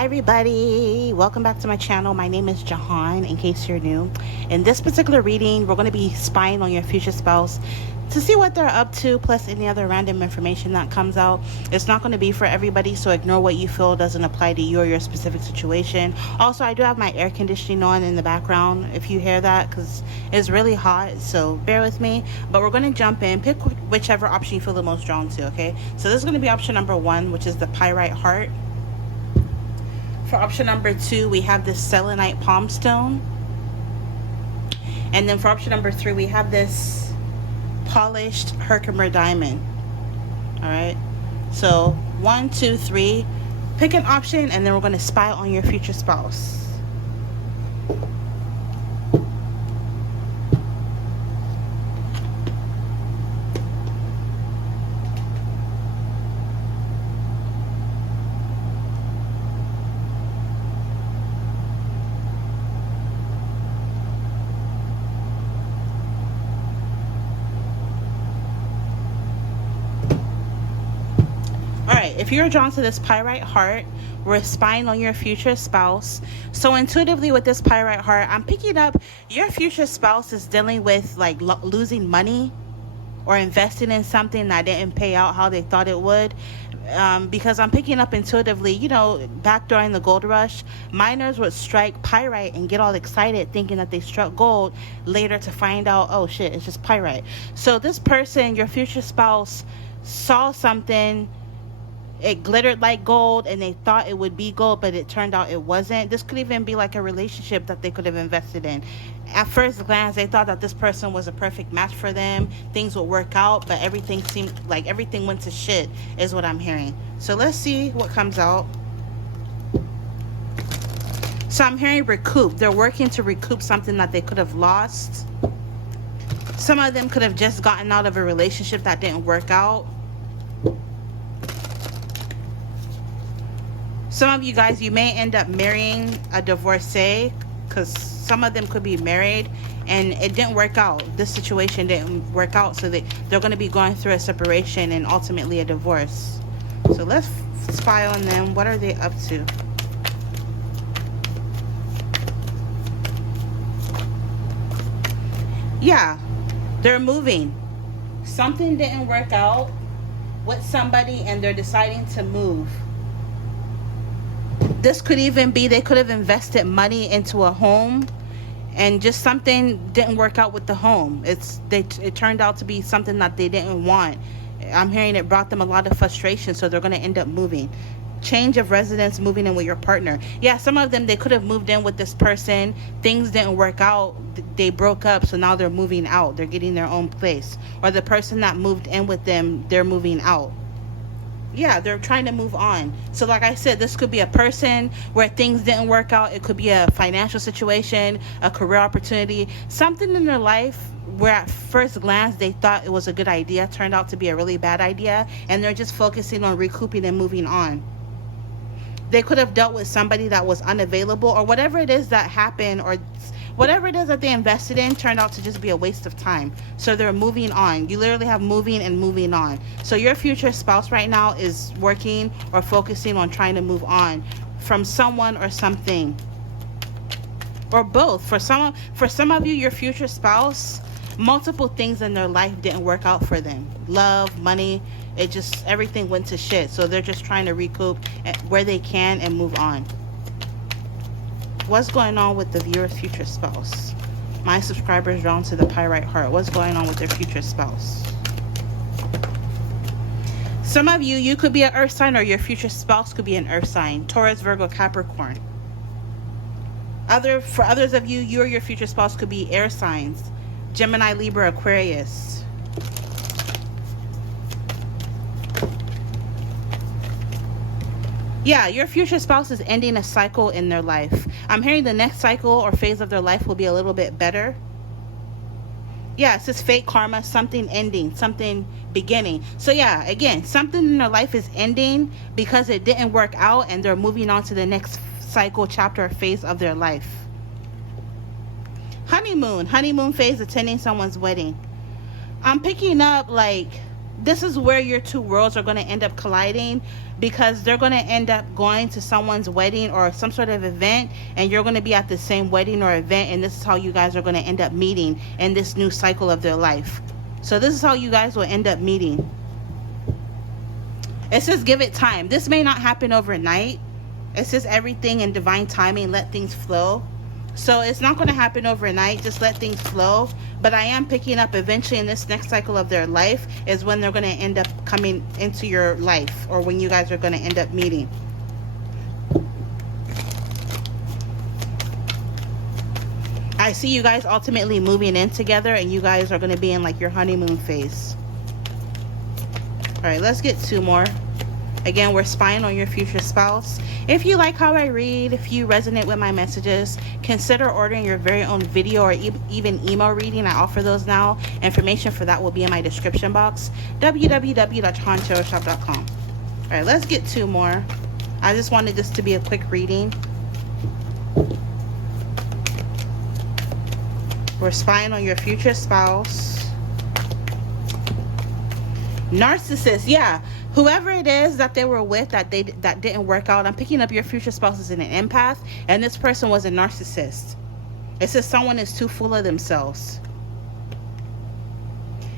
Hi everybody, welcome back to my channel. My name is Jehan, in case you're new. In this particular reading, we're going to be spying on your future spouse to see what they're up to, plus any other random information that comes out. It's not going to be for everybody, so ignore what you feel doesn't apply to you or your specific situation. Also, I do have my air conditioning on in the background if you hear that, because it's really hot, so bear with me. But we're going to jump in, pick whichever option you feel the most drawn to, okay? So this is going to be option number 1, which is the pyrite heart. For option number 2, we have this selenite palm stone. And then for option number 3, we have this polished Herkimer diamond. Alright, so 1, 2, 3, pick an option, and then we're going to spy on your future spouse. Alright, if you're drawn to this pyrite heart, we're spying on your future spouse. So intuitively with this pyrite heart, I'm picking up your future spouse is dealing with like losing money or investing in something that didn't pay out how they thought it would. Because I'm picking up intuitively, you know, back during the gold rush, miners would strike pyrite and get all excited thinking that they struck gold, later to find out, oh shit, it's just pyrite. So this person, your future spouse, saw something, it glittered like gold and they thought it would be gold, but it turned out it wasn't. This could even be like a relationship that they could have invested in. At first glance, they thought that this person was a perfect match for them, things would work out, but everything seemed like everything went to shit, is what I'm hearing. So let's see what comes out. So I'm hearing recoup. They're working to recoup something that they could have lost. Some of them could have just gotten out of a relationship that didn't work out. Some of you guys, you may end up marrying a divorcee, because some of them could be married and it didn't work out. This situation didn't work out, so they're going to be going through a separation and ultimately a divorce. So let's spy on them. What are they up to? Yeah, they're moving. Something didn't work out with somebody and they're deciding to move. This could even be they could have invested money into a home and just something didn't work out with the home. It turned out to be something that they didn't want. I'm hearing it brought them a lot of frustration, so they're going to end up moving. Change of residence, moving in with your partner. Yeah, some of them, they could have moved in with this person. Things didn't work out. They broke up, so now they're moving out. They're getting their own place. Or the person that moved in with them, they're moving out. Yeah, they're trying to move on. So like I said, this could be a person where things didn't work out. It could be a financial situation, a career opportunity, something in their life where at first glance they thought it was a good idea turned out to be a really bad idea, and they're just focusing on recouping and moving on. They could have dealt with somebody that was unavailable, or whatever it is that happened, or whatever it is that they invested in turned out to just be a waste of time. So they're moving on. You literally have moving and moving on. So your future spouse right now is working or focusing on trying to move on from someone or something, or both. For some of you, your future spouse, multiple things in their life didn't work out for them. Love, money, everything went to shit. So they're just trying to recoup where they can and move on. What's going on with the viewer's future spouse? My subscribers drawn to the pyrite heart. What's going on with their future spouse? Some of you, you could be an earth sign, or your future spouse could be an earth sign. Taurus, Virgo, Capricorn. For others of you, you or your future spouse could be air signs. Gemini, Libra, Aquarius. Yeah, your future spouse is ending a cycle in their life. I'm hearing the next cycle or phase of their life will be a little bit better. Yeah, it's just fake karma, something ending, something beginning. So yeah, again, something in their life is ending because it didn't work out, and they're moving on to the next cycle, chapter, or phase of their life. Honeymoon phase, attending someone's wedding. I'm picking up like this is where your two worlds are going to end up colliding, because they're going to end up going to someone's wedding or some sort of event, and you're going to be at the same wedding or event, and this is how you guys are going to end up meeting in this new cycle of their life. So this is how you guys will end up meeting. It says give it time. This may not happen overnight. It says everything in divine timing, let things flow. So it's not going to happen overnight. Just let things flow. But I am picking up eventually in this next cycle of their life is when they're going to end up coming into your life, or when you guys are going to end up meeting. I see you guys ultimately moving in together, and you guys are going to be in like your honeymoon phase. All right, let's get 2 more. Again, we're spying on your future spouse. If you like how I read, if you resonate with my messages, consider ordering your very own video or even email reading. I offer those now. Information for that will be in my description box. www.jehantarotshop.com. All right, let's get 2 more. I just wanted this to be a quick reading. We're spying on your future spouse. Narcissist, yeah. Whoever it is that they were with that didn't work out, I'm picking up your future spouse as an empath, and this person was a narcissist. It says someone is too full of themselves.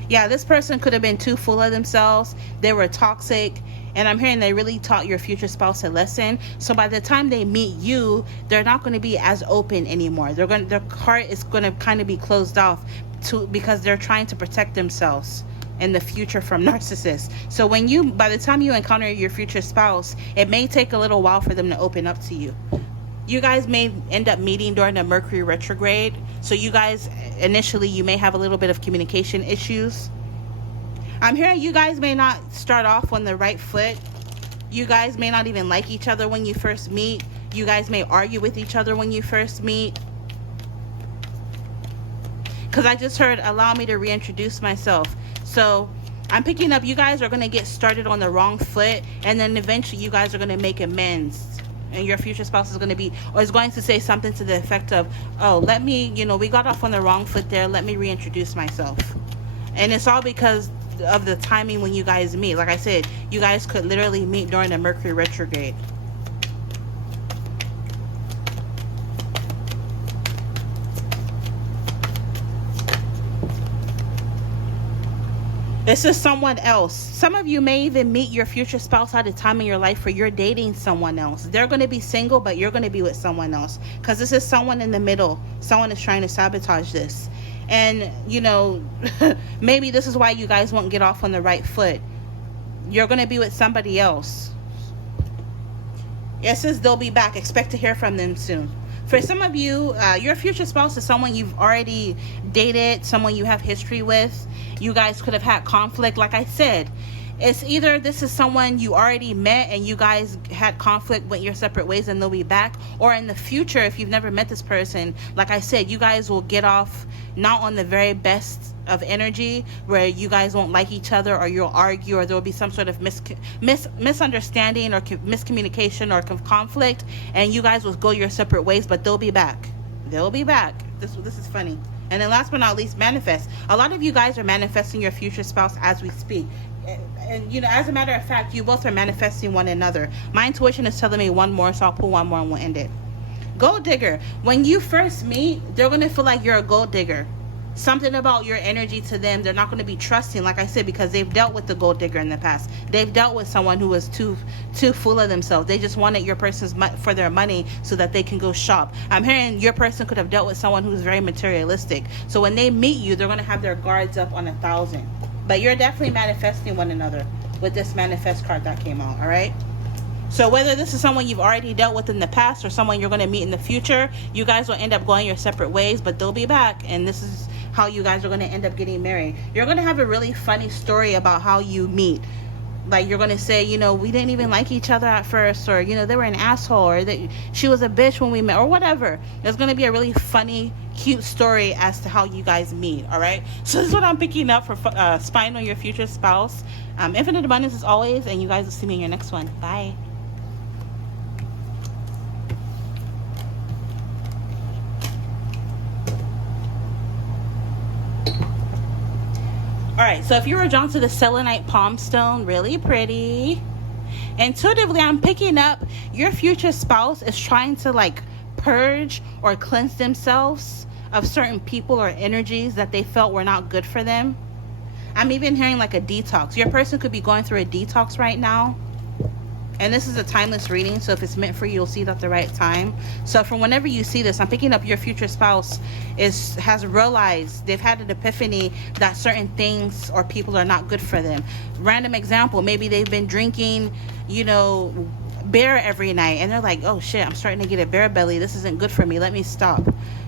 Yeah, this person could have been too full of themselves. They were toxic, and I'm hearing they really taught your future spouse a lesson. So by the time they meet you, they're not going to be as open anymore. Their heart is going to kind of be closed off because they're trying to protect themselves in the future from narcissists. So by the time you encounter your future spouse, it may take a little while for them to open up to you. You guys may end up meeting during the Mercury retrograde. So you guys, initially, you may have a little bit of communication issues. I'm hearing you guys may not start off on the right foot. You guys may not even like each other when you first meet. You guys may argue with each other when you first meet. Because I just heard, allow me to reintroduce myself. So I'm picking up you guys are going to get started on the wrong foot, and then eventually you guys are going to make amends. And your future spouse is going to is going to say something to the effect of, oh, we got off on the wrong foot there. Let me reintroduce myself. And it's all because of the timing when you guys meet. Like I said, you guys could literally meet during the Mercury retrograde. This is someone else. Some of you may even meet your future spouse at a time in your life where you're dating someone else. They're going to be single, but you're going to be with someone else. Because this is someone in the middle. Someone is trying to sabotage this. And, maybe this is why you guys won't get off on the right foot. You're going to be with somebody else. It says they'll be back. Expect to hear from them soon. For some of you, your future spouse is someone you've already dated, someone you have history with. You guys could have had conflict. Like I said, it's either this is someone you already met and you guys had conflict, went your separate ways, and they'll be back. Or in the future, if you've never met this person, like I said, you guys will get off not on the very best of energy, where you guys won't like each other, or you'll argue, or there will be some sort of misunderstanding or miscommunication or conflict, and you guys will go your separate ways, but they'll be back. They'll be back. This is funny. And then last but not least, manifest. A lot of you guys are manifesting your future spouse as we speak. And as a matter of fact, you both are manifesting one another. My intuition is telling me one more, so I'll pull one more and we'll end it. Gold digger. When you first meet, they're going to feel like you're a gold digger. Something about your energy to them, they're not going to be trusting, like I said, because they've dealt with the gold digger in the past. They've dealt with someone who was too full of themselves. They just wanted your person's for their money so that they can go shop. I'm hearing your person could have dealt with someone who's very materialistic. So when they meet you, they're going to have their guards up on 1,000. But you're definitely manifesting one another with this manifest card that came out, all right? So whether this is someone you've already dealt with in the past or someone you're going to meet in the future, you guys will end up going your separate ways, but they'll be back. And this is how you guys are going to end up getting married. You're going to have a really funny story about how you meet. Like, you're going to say, we didn't even like each other at first, or, they were an asshole, or she was a bitch when we met, or whatever. There's going to be a really funny, cute story as to how you guys meet, all right? So this is what I'm picking up for spying on your future spouse. Infinite abundance as always, and you guys will see me in your next one. Bye. Alright, so if you were drawn to the selenite palm stone, really pretty. Intuitively, I'm picking up your future spouse is trying to like purge or cleanse themselves of certain people or energies that they felt were not good for them. I'm even hearing like a detox. Your person could be going through a detox right now. And this is a timeless reading, so if it's meant for you, you'll see it at the right time. So from whenever you see this, I'm picking up your future spouse has realized, they've had an epiphany that certain things or people are not good for them. Random example, maybe they've been drinking, beer every night, and they're like, oh shit, I'm starting to get a bear belly. This isn't good for me. Let me stop.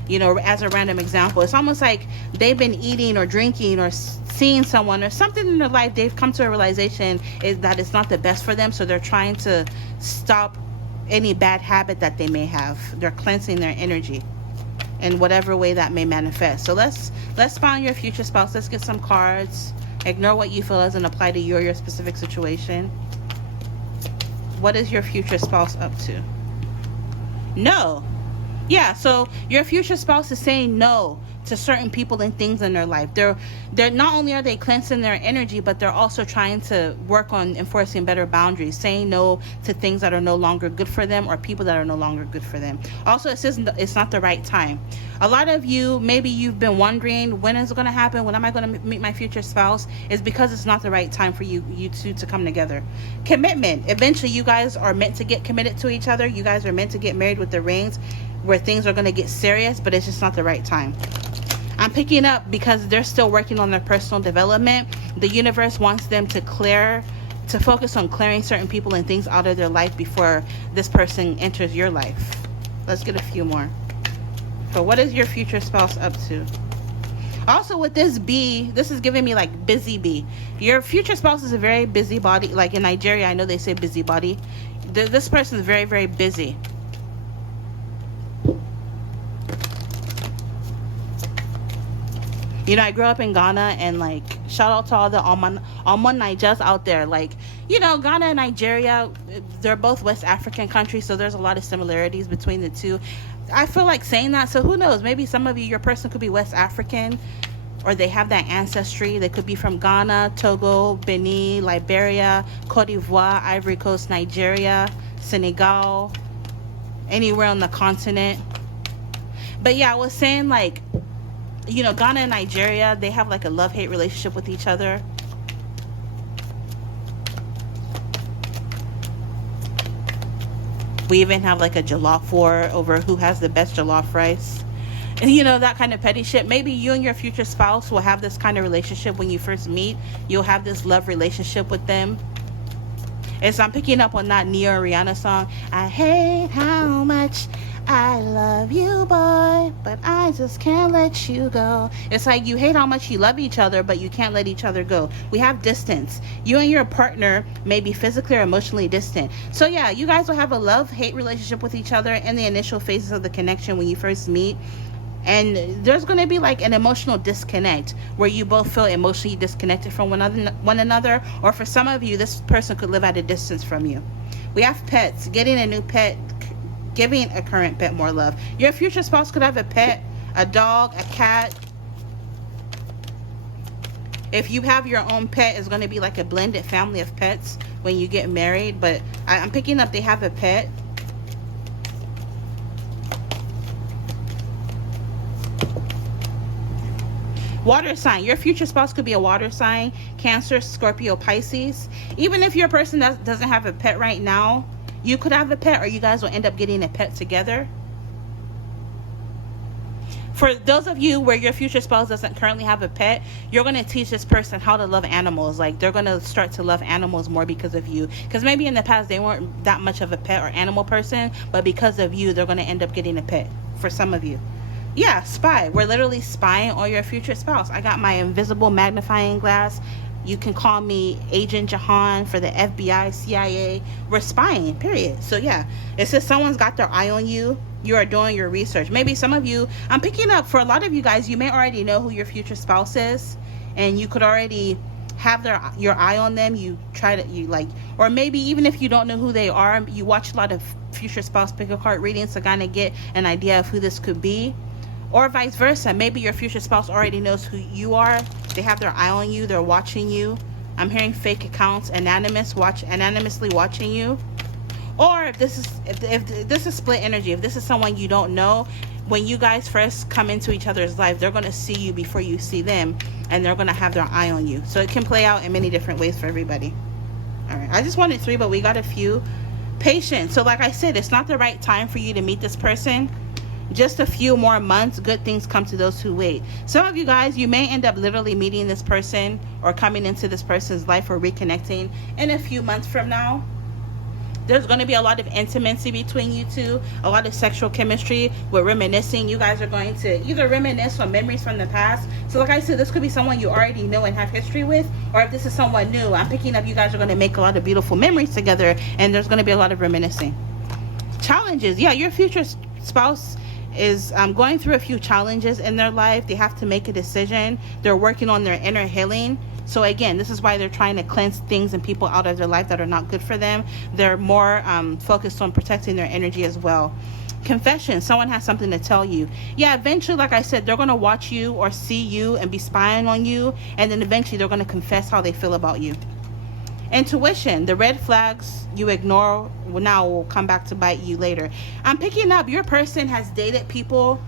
As a random example, it's almost like they've been eating or drinking or seeing someone or something in their life. They've come to a realization is that it's not the best for them, so they're trying to stop any bad habit that they may have. They're cleansing their energy in whatever way that may manifest. So let's find your future spouse. Let's get some cards. Ignore what you feel doesn't apply to you or your specific situation. What is your future spouse up to? No. Yeah, so your future spouse is saying no to certain people and things in their life. They're not only are they cleansing their energy, but they're also trying to work on enforcing better boundaries, saying no to things that are no longer good for them or people that are no longer good for them. Also, it says it's not the right time. A lot of you, maybe you've been wondering, when is it going to happen? When am I going to meet my future spouse? Is because it's not the right time for you two to come together. Commitment. Eventually, you guys are meant to get committed to each other. You guys are meant to get married with the rings, where things are going to get serious, but it's just not the right time. I'm picking up because they're still working on their personal development. The universe wants them to focus on clearing certain people and things out of their life before this person enters your life. Let's get a few more. So what is your future spouse up to? Also with this bee, this is giving me like busy bee. Your future spouse is a very busybody. Like in Nigeria, I know they say busybody. This person is very, very busy. I grew up in Ghana, and like, shout out to all the Alman Nigers out there. Like, Ghana and Nigeria, they're both West African countries, so there's a lot of similarities between the two. I feel like saying that, so who knows? Maybe some of you, your person could be West African, or they have that ancestry. They could be from Ghana, Togo, Benin, Liberia, Cote d'Ivoire, Ivory Coast, Nigeria, Senegal, anywhere on the continent. But yeah, I was saying like, Ghana and Nigeria, they have like a love-hate relationship with each other. We even have like a jollof war over who has the best jollof rice. And that kind of petty shit. Maybe you and your future spouse will have this kind of relationship when you first meet. You'll have this love relationship with them. And so I'm picking up on that Nia Rihanna song. I hate how much I love you, boy, but I just can't let you go. It's like you hate how much you love each other, but you can't let each other go. We have distance. You and your partner may be physically or emotionally distant. So yeah, you guys will have a love-hate relationship with each other in the initial phases of the connection when you first meet. And there's going to be like an emotional disconnect where you both feel emotionally disconnected from one another. Or for some of you, this person could live at a distance from you. We have pets. Getting a new pet, giving a current pet more love. Your future spouse could have a pet, a dog, a cat. If you have your own pet, it's going to be like a blended family of pets when you get married. But I'm picking up they have a pet. Water sign. Your future spouse could be a water sign. Cancer, Scorpio, Pisces. Even if your person doesn't have a pet right now, you could have a pet, or you guys will end up getting a pet together. For those of you where your future spouse doesn't currently have a pet, you're going to teach this person how to love animals. Like, they're going to start to love animals more because of you. Because maybe in the past they weren't that much of a pet or animal person, but because of you, they're going to end up getting a pet for some of you. Yeah, spy. We're literally spying on your future spouse. I got my invisible magnifying glass. You can call me Agent Jehan for the FBI, CIA. We're spying, period. So yeah, it says someone's got their eye on you. You are doing your research. Maybe some of you, I'm picking up for a lot of you guys, you may already know who your future spouse is, and you could already have your eye on them. Or maybe even if you don't know who they are, you watch a lot of future spouse pick a card readings to kind of get an idea of who this could be. Or vice versa. Maybe your future spouse already knows who you are. They have their eye on you. They're watching you. I'm hearing fake accounts, anonymously watching you. Or if this is split energy, if this is someone you don't know, when you guys first come into each other's life, they're going to see you before you see them, and they're going to have their eye on you. So it can play out in many different ways for everybody. All right, I just wanted 3, but we got a few. Patience. So like I said, it's not the right time for you to meet this person. Just a few more months, good things come to those who wait. Some of you guys, you may end up literally meeting this person or coming into this person's life or reconnecting in a few months from now. There's going to be a lot of intimacy between you two, a lot of sexual chemistry with reminiscing. You guys are going to either reminisce on memories from the past. So like I said, this could be someone you already know and have history with, or if this is someone new, I'm picking up you guys are going to make a lot of beautiful memories together, and there's going to be a lot of reminiscing. Challenges. Yeah, your future spouse is going through a few challenges in their life. They have to make a decision. They're working on their inner healing. So again, this is why they're trying to cleanse things and people out of their life that are not good for them. They're more focused on protecting their energy as well. Confession. Someone has something to tell you. Yeah, eventually, like I said, they're going to watch you or see you and be spying on you, and then eventually they're going to confess how they feel about you. Intuition. The red flags you ignore now will come back to bite you later. I'm picking up your person has dated people,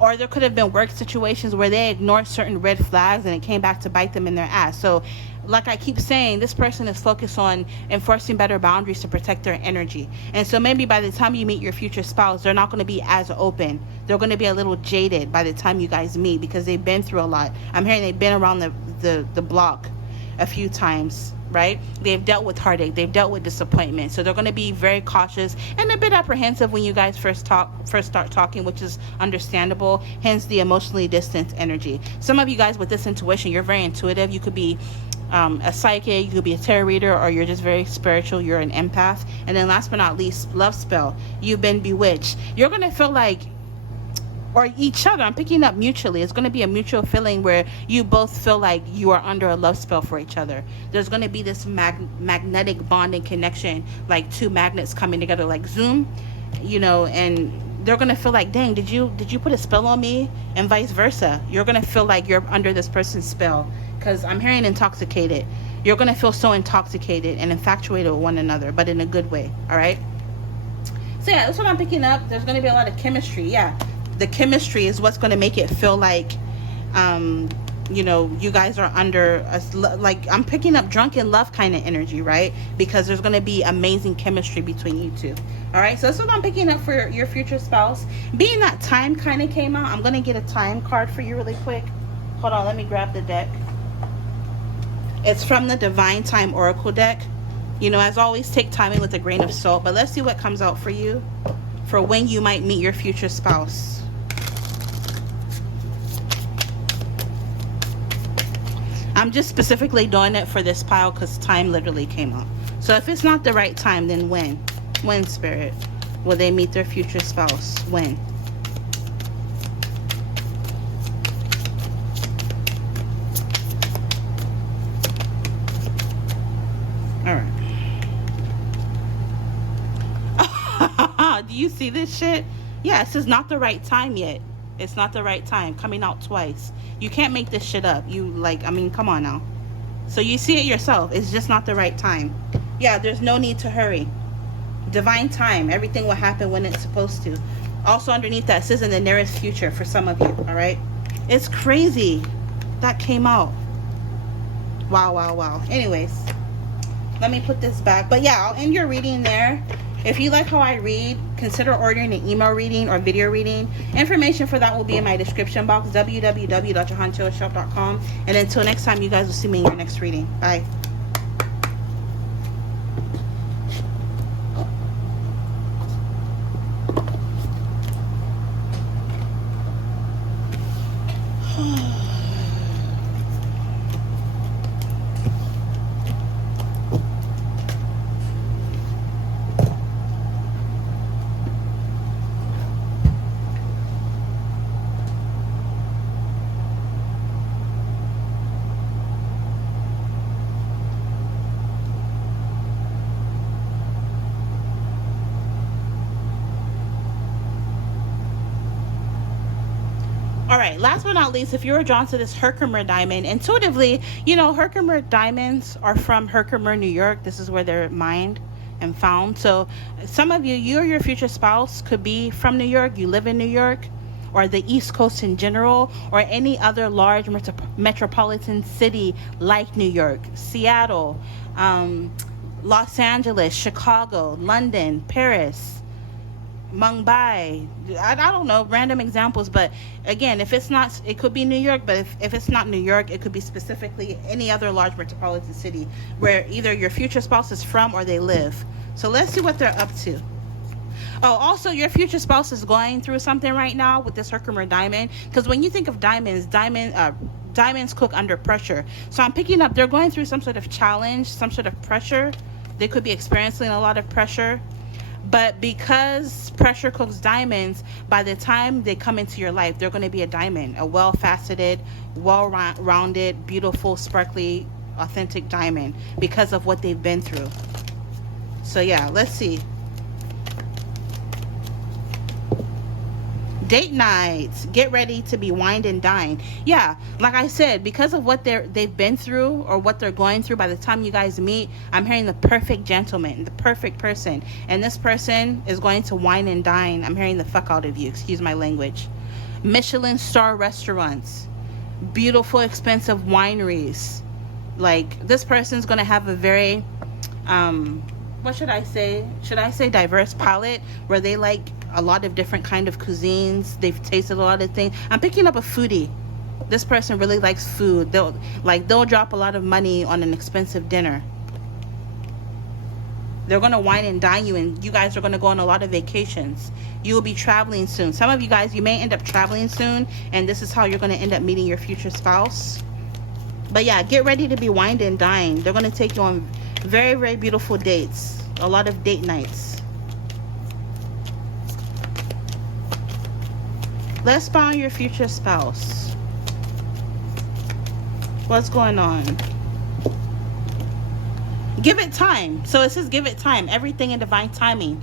or there could have been work situations where they ignored certain red flags and it came back to bite them in their ass. So like I keep saying, this person is focused on enforcing better boundaries to protect their energy. And so maybe by the time you meet your future spouse, they're not going to be as open. They're going to be a little jaded by the time you guys meet because they've been through a lot. I'm hearing they've been around the block a few times, right? They've dealt with heartache, they've dealt with disappointment, so they're going to be very cautious and a bit apprehensive when you guys first start talking, which is understandable, hence the emotionally distant energy. Some of you guys with this intuition, you're very intuitive. You could be a psychic, you could be a tarot reader, or you're just very spiritual, you're an empath. And then last but not least, love spell. You've been bewitched. You're going to feel like, or each other, I'm picking up mutually, it's going to be a mutual feeling where you both feel like you are under a love spell for each other. There's going to be this magnetic bonding connection, like two magnets coming together, like zoom, and they're going to feel like, dang, did you put a spell on me? And vice versa. You're going to feel like you're under this person's spell, because I'm hearing intoxicated. You're going to feel so intoxicated and infatuated with one another, but in a good way. All right, so yeah, that's what I'm picking up. There's going to be a lot of chemistry. Yeah, the chemistry is what's going to make it feel like you guys are under like, I'm picking up drunken love kind of energy, right? Because there's going to be amazing chemistry between you two. All right, so that's what I'm picking up for your future spouse. Being that time kind of came out, I'm going to get a time card for you really quick. Hold on, let me grab the deck. It's from the Divine Time Oracle deck. As always, take timing with a grain of salt, but let's see what comes out for you for when you might meet your future spouse. I'm just specifically doing it for this pile because time literally came up. So if it's not the right time, then when? When, Spirit, will they meet their future spouse? When? All right. Do you see this shit? Yeah, this is not the right time yet. It's not the right time. Coming out twice. You can't make this shit up. Come on now. So you see it yourself. It's just not the right time. Yeah, there's no need to hurry. Divine time. Everything will happen when it's supposed to. Also underneath that, it says in the nearest future for some of you. All right? It's crazy. That came out. Wow. Anyways, let me put this back. But yeah, I'll end your reading there. If you like how I read, consider ordering an email reading or video reading. Information for that will be in my description box, www.jehanshop.com. And until next time, you guys will see me in your next reading. Bye. All right, last but not least, if you're drawn to this Herkimer diamond, intuitively, you know, Herkimer diamonds are from Herkimer, New York. This is where they're mined and found. So some of you or your future spouse could be from New York. You live in New York or the East Coast in general, or any other large metropolitan city like New York, Seattle, Los Angeles, Chicago, London, Paris, Mumbai. I don't know, random examples, but again, if it's not, it could be New York, but if it's not New York, it could be specifically any other large metropolitan city where either your future spouse is from or they live. So let's see what they're up to. Oh, also, your future spouse is going through something right now with this Herkimer diamond, because when you think of diamonds cook under pressure. So I'm picking up they're going through some sort of challenge, some sort of pressure. They could be experiencing a lot of pressure. But because pressure cooks diamonds, by the time they come into your life, they're going to be a diamond, a well-faceted, well-rounded, beautiful, sparkly, authentic diamond because of what they've been through. So yeah, let's see. Date nights, get ready to be wined and dined. Yeah, like I said, because of what they've been through or what they're going through, by the time you guys meet, I'm hearing the perfect gentleman, the perfect person, and this person is going to wine and dine. I'm hearing the fuck out of you, excuse my language. Michelin star restaurants, beautiful expensive wineries. Like, this person's going to have a very what should I say diverse palate, where they like a lot of different kind of cuisines. They've tasted a lot of things. I'm picking up a foodie. This person really likes food. They'll drop a lot of money on an expensive dinner. They're going to wine and dine you, and you guys are going to go on a lot of vacations. You will be traveling soon. Some of you guys, you may end up traveling soon, and this is how you're going to end up meeting your future spouse. But yeah, get ready to be wined and dined. They're going to take you on very, very beautiful dates. A lot of date nights. Let's spy on your future spouse. What's going on? Give it time. So it says give it time. Everything in divine timing.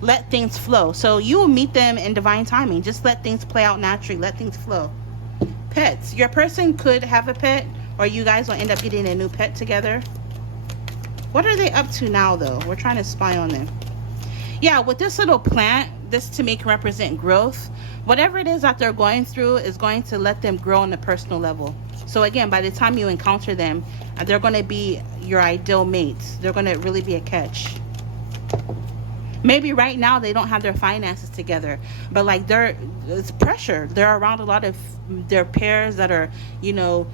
Let things flow. So you will meet them in divine timing. Just let things play out naturally. Let things flow. Pets. Your person could have a pet, or you guys will end up getting a new pet together. What are they up to now, though? We're trying to spy on them. Yeah, with this little plant, this to me can represent growth. Whatever it is that they're going through is going to let them grow on a personal level. So again, by the time you encounter them, they're going to be your ideal mates. They're going to really be a catch. Maybe right now they don't have their finances together, but like it's pressure. They're around a lot of their peers that are, you know,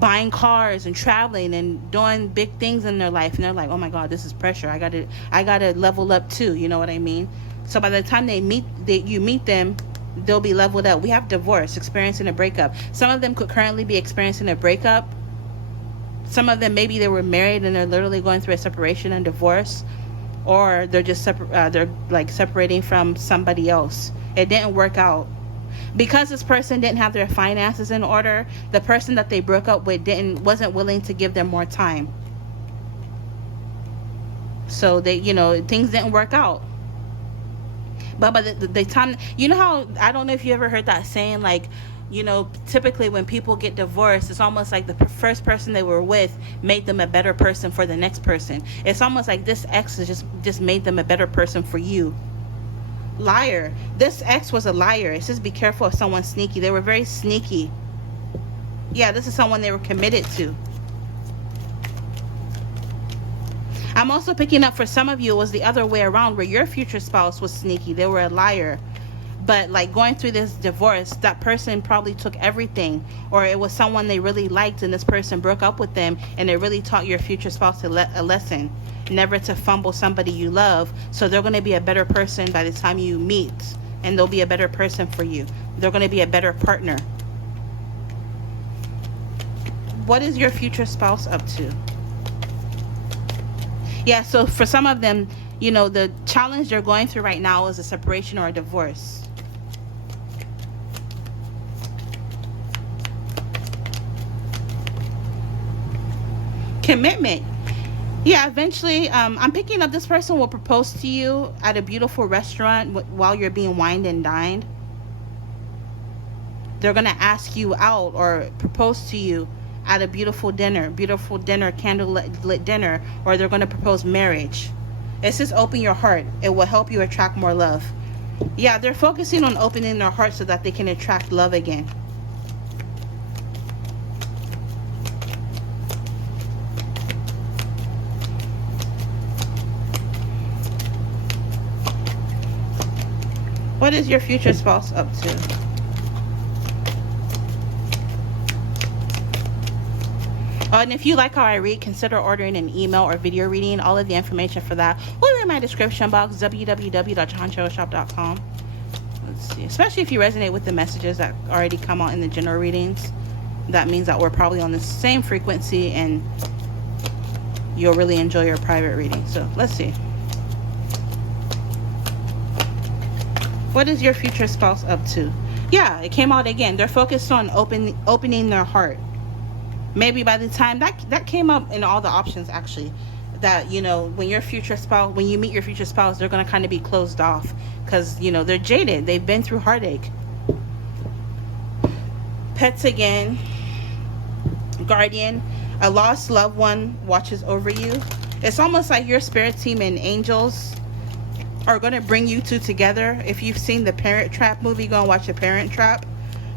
buying cars and traveling and doing big things in their life, and they're like, oh my god, this is pressure. I gotta level up too. You know what I mean? So by the time you meet them, they'll be leveled up. We have divorce, experiencing a breakup. Some of them could currently be experiencing a breakup. Some of them, maybe they were married and they're literally going through a separation and divorce, or they're just they're like separating from somebody else. It didn't work out. Because this person didn't have their finances in order, the person that they broke up with wasn't willing to give them more time. So things didn't work out. But by the time, you know how, I don't know if you ever heard that saying, like, typically when people get divorced, it's almost like the first person they were with made them a better person for the next person. It's almost like this ex has just made them a better person for you. Liar. This ex was a liar. It says be careful of someone sneaky. They were very sneaky. Yeah, this is someone they were committed to. I'm also picking up for some of you, it was the other way around, where your future spouse was sneaky. They were a liar. But like going through this divorce, that person probably took everything, or it was someone they really liked and this person broke up with them, and it really taught your future spouse a lesson. Never to fumble somebody you love. So they're going to be a better person by the time you meet, and they'll be a better person for you. They're going to be a better partner. What is your future spouse up to? Yeah, so for some of them, the challenge they're going through right now is a separation or a divorce. Commitment. Yeah, eventually, I'm picking up this person will propose to you at a beautiful restaurant while you're being wined and dined. They're going to ask you out or propose to you at a beautiful dinner, candlelit dinner, or they're going to propose marriage. It says open your heart. It will help you attract more love. Yeah, they're focusing on opening their heart so that they can attract love again. What is your future spouse up to? And if you like how I read, consider ordering an email or video reading. All of the information for that will be in my description box, www.jehanshop.com. Let's see. Especially if you resonate with the messages that already come out in the general readings. That means that we're probably on the same frequency and you'll really enjoy your private reading. So let's see. What is your future spouse up to? Yeah, it came out again. They're focused on opening their heart. Maybe by the time that came up in all the options, actually, that, you know, when you meet your future spouse, they're going to kind of be closed off because, you know, they're jaded. They've been through heartache. Pets again. Guardian. A lost loved one watches over you. It's almost like your spirit team and angels are going to bring you two together. If you've seen the Parent Trap movie, go and watch the Parent Trap.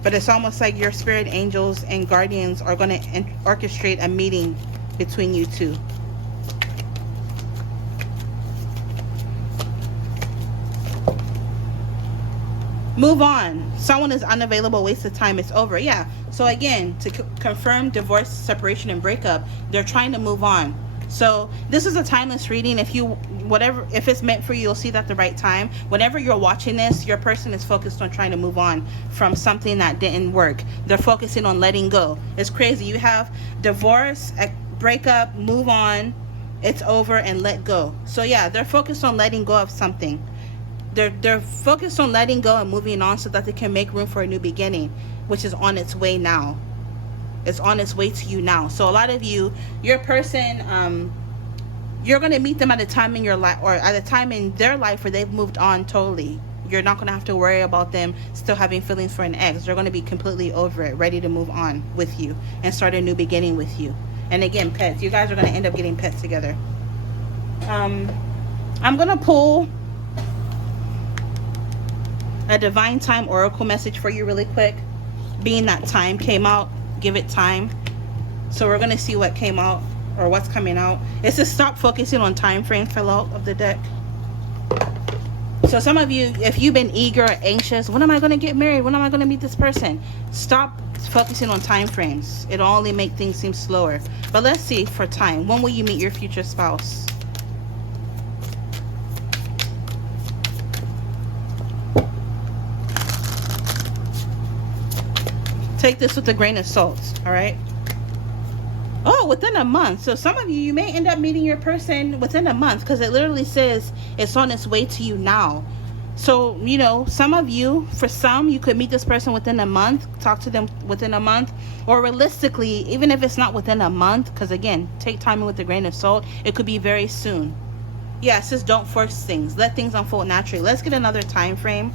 But it's almost like your spirit angels and guardians are going to orchestrate a meeting between you two. Move on. Someone is unavailable, waste of time, it's over. Yeah. So again, to confirm divorce, separation, and breakup, they're trying to move on. So this is a timeless reading. If it's meant for you, you'll see that at the right time. Whenever you're watching this, your person is focused on trying to move on from something that didn't work. They're focusing on letting go. It's crazy. You have divorce, breakup, move on, it's over, and let go. So yeah, they're focused on letting go of something. They're focused on letting go and moving on so that they can make room for a new beginning, which is on its way now. It's on its way to you now. So a lot of you, your person, you're going to meet them at a time in your life, or at a time in their life where they've moved on totally. You're not going to have to worry about them still having feelings for an ex. They're going to be completely over it, ready to move on with you and start a new beginning with you. And again, pets. You guys are going to end up getting pets together. I'm going to pull a divine time oracle message for you really quick. Being that time came out, give it time. So we're going to see what came out or what's coming out. It's to stop focusing on time frames fell out of the deck. So some of you, if you've been eager or anxious, when am I going to get married? When am I going to meet this person? Stop focusing on time frames. It'll only make things seem slower. But let's see for time. When will you meet your future spouse? Take this with a grain of salt, all right? Oh, within a month. So some of you, you may end up meeting your person within a month because it literally says it's on its way to you now. So, you know, some of you, for some, you could meet this person within a month, talk to them within a month, or realistically, even if it's not within a month, because again, take timing with a grain of salt, it could be very soon. Yeah, it says don't force things. Let things unfold naturally. Let's get another time frame.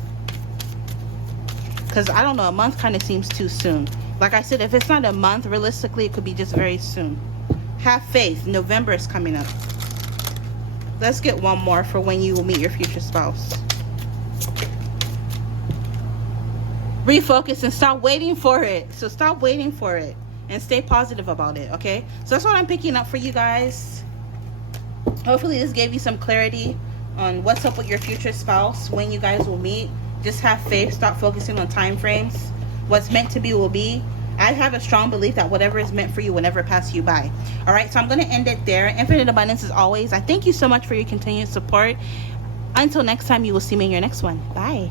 Because I don't know, a month kind of seems too soon. Like I said, if it's not a month, realistically, it could be just very soon. Have faith. November is coming up. Let's get one more for when you will meet your future spouse. Refocus and stop waiting for it. So stop waiting for it and stay positive about it, okay? So that's what I'm picking up for you guys. Hopefully this gave you some clarity on what's up with your future spouse, when you guys will meet. Just have faith. Stop focusing on time frames. What's meant to be will be. I have a strong belief that whatever is meant for you will never pass you by. All right, so I'm going to end it there. Infinite abundance as always. I thank you so much for your continued support. Until next time, you will see me in your next one. Bye.